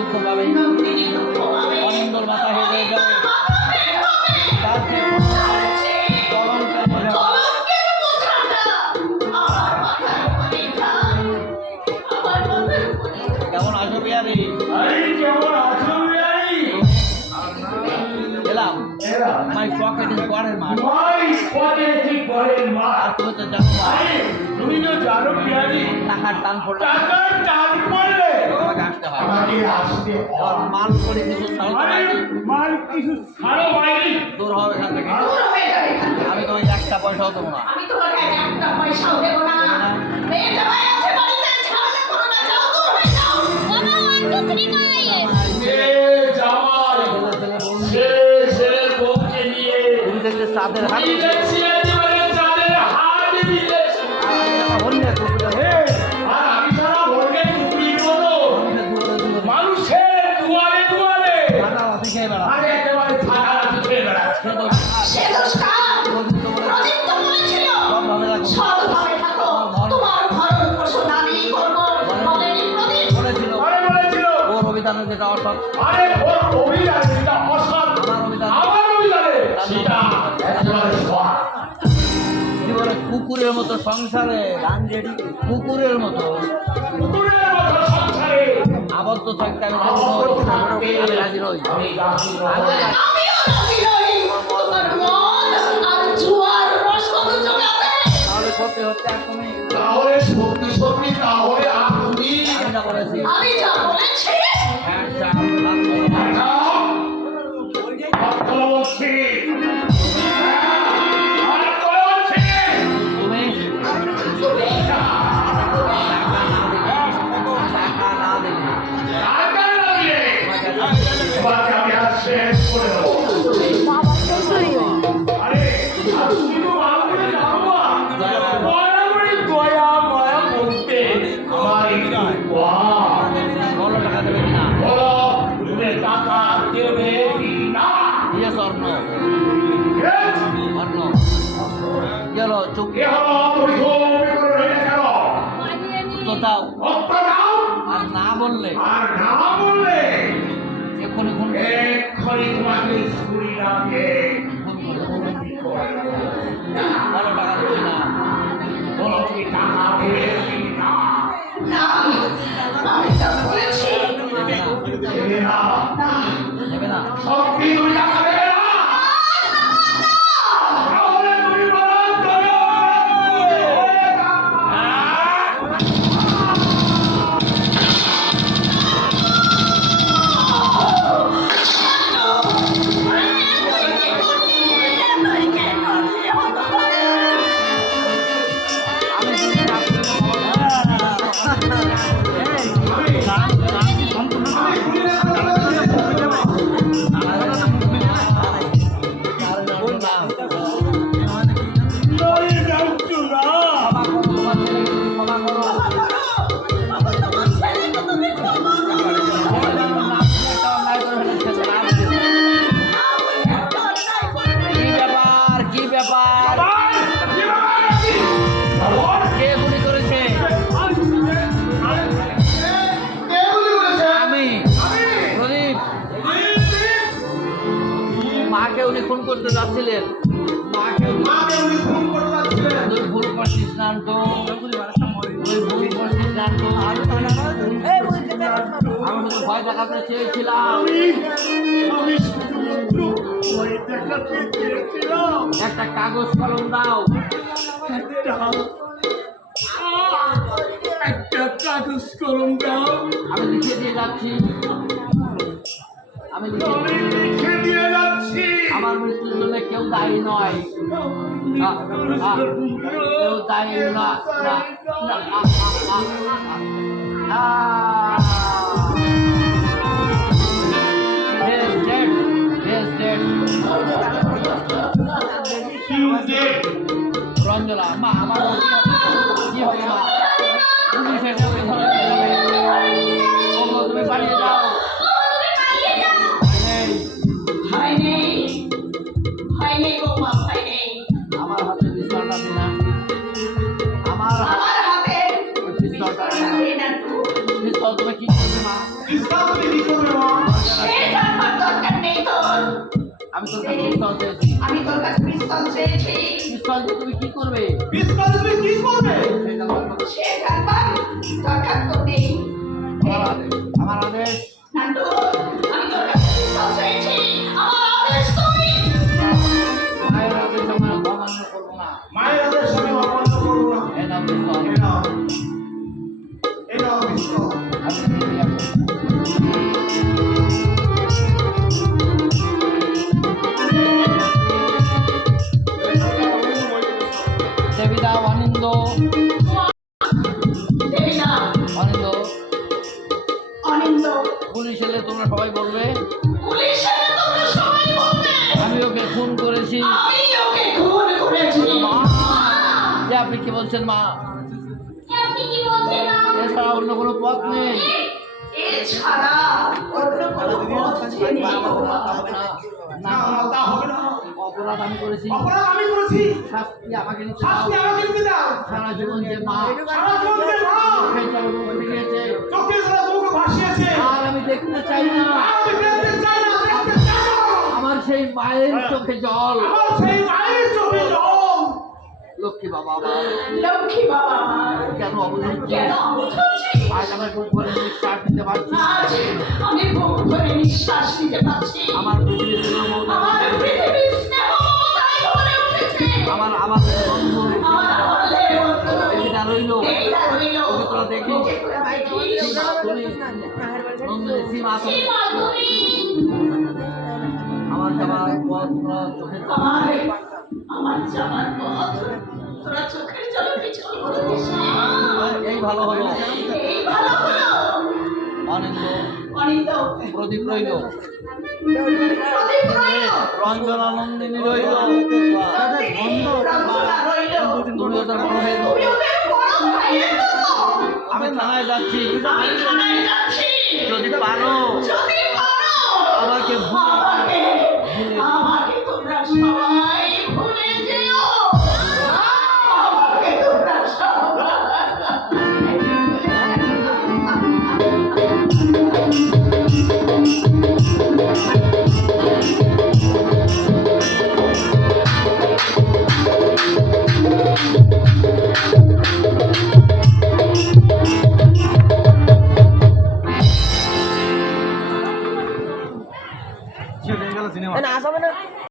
দুঃখ পাবে, অনন্দর মাথা হেরে যাবে। তার চেয়ে কলঙ্কের মনে কেমন আসো বিহারি? এলাম মাই পকেট ইজ গড়ের মাঠ। আর তুমি তো জানো তুমি তো জানো বিহারি, টাকার টান পড়লে আমাকে আসতে হয়। মাল করে কিছু ছাড়ো বাইরে, দূর হবে এখান থেকে। আমি তোমায় একটা পয়সাও দেবো না। চাঁদের হাট মানুষের দুয়ারে দুয়ারে ওর অভিধানে যেটা অর্থাৎ জীবনে কুকুরের মতো সংসারে কুকুরের মতো আবদ্ধ থাকতে আমি রাজি নই। তাহলে করতে হচ্ছে এখনই আমি যা বলেছি আর না বললে এক্ষুনি তোমাকে বলো টাকা দিচ্ছি না, বলো তুমি টাকা দেবে না। মাকে উনি খুন করতে যাচ্ছিলেন, তুই ভুল করছিস না তো, আমি শুধু ভয় দেখাতে চেয়েছিলাম। একটা কাগজ কলম দাও, একটা কাগজ কলম দাও, আমি লিখে দিয়ে যাচ্ছি, আমি লিখে দিয়ে যাচ্ছি। আমার মৃত্যুর জন্য কেউ দায়ী নয়, কেউ দায়ী না। রঞ্জনা মা আমার কি হবে মা, পুলিশের সাথে তুমি পালিয়ে যাও। আমার হাতে পিস্তলটা দিনা, আমার হাতে পিস্তলটা, পিস্তল তুমি কি করবে? আমি তোর কাছে পিস্তল চেয়েছি। আমি তোর কাছে পিস্তল চেয়েছি। পিস্তল দিয়ে তুমি কি করবে? পিস্তলে তুমি কি করবে? সেটা আমার কথা। সে জানবার দরকার তো নেই। আমার আদেশ। নান্টু, আমি তোর কাছে পিস্তল চেয়েছি। আমার আদেশ তুই। মায়ের আদেশ আমি অমান্য করবো না। মায়ের আদেশ আমি অমান্য করব না। এই নাও পিস্তল। এই নাও পিস্তল। আমি দিয়ে যাবো। দেবীদা অনিন্দ, দেবিনা, অনিন্দ, অনিন্দ, পুলিশ এলে তোমরা সবাই বলবে পুলিশ এলে তোমরা সবাই বলবে আমি ওকে খুন করেছি। আমি ওকে খুন করেছি। মা, যে আপনি কি বলছেন মা? আপনি কি বলছেন না? এছাড়া অন্য কোনো পথ নেই। এছাড়া অন্য কোনো পথ নেই। না, হবে না। না, তা হবে না। অপরাধ আমি করেছি, অপরাধ আমি করেছি। শাস্তি আমাকে নিতে দাও। শাস্তি আমাকে দিতে দাও। সারা জীবন যে মা সারা জীবন যে মা চোখের জলে মুখ ভিজিয়েছে, চোখে জলে মুখ ভাসিয়েছে। আর আমি দেখতে চাই না আমি দেখতে চাই না, দেখতে চাই না। আমার সেই মায়ের চোখে জল। আমার সেই মায়ের চোখে জল। লক্ষ্মী বাবা আমার, লক্ষ্মী বাবা আমার, কেন অবদান কেন বুঝছি? আজ আমার বুক ভরে নিঃশ্বাস নিতে পারছি। আজ আমি বুক ভরে নিঃশ্বাস নিতে পারছি। আমার পৃথিবীর আমার পৃথিবীর স্নেহ মমতায় ভরে উঠেছে। আমার আবাসের বন্ধু আমার হলের বন্ধু দেবীদা রইল। দেবিনা রইল। ওকে তোরা দেখিস। ওকে তোরা দেখিস। তুমি নন্দিনী সীমা তো সীমা তুমি আমার যাবার পথ তোরা চোখের জল। আমার যাবার পথ তোরা চোখের জলে পিছল করে দিস না। এই ভালো হলো। এই ভালো হলো। অনিন্দ, অনিন্দ, প্রদীপ রইল, প্রদীপ রইল, রঞ্জনা নন্দিনী রইল। রঞ্জনা রইল। তুমি ওদের বড় হয়ে তুমি ওদের বড় ভাইয়ের মতো। আমি থানায় যাচ্ছি। আমি থানায় যাচ্ছি। যদি পারো যদি পারো আমাকে আমাকে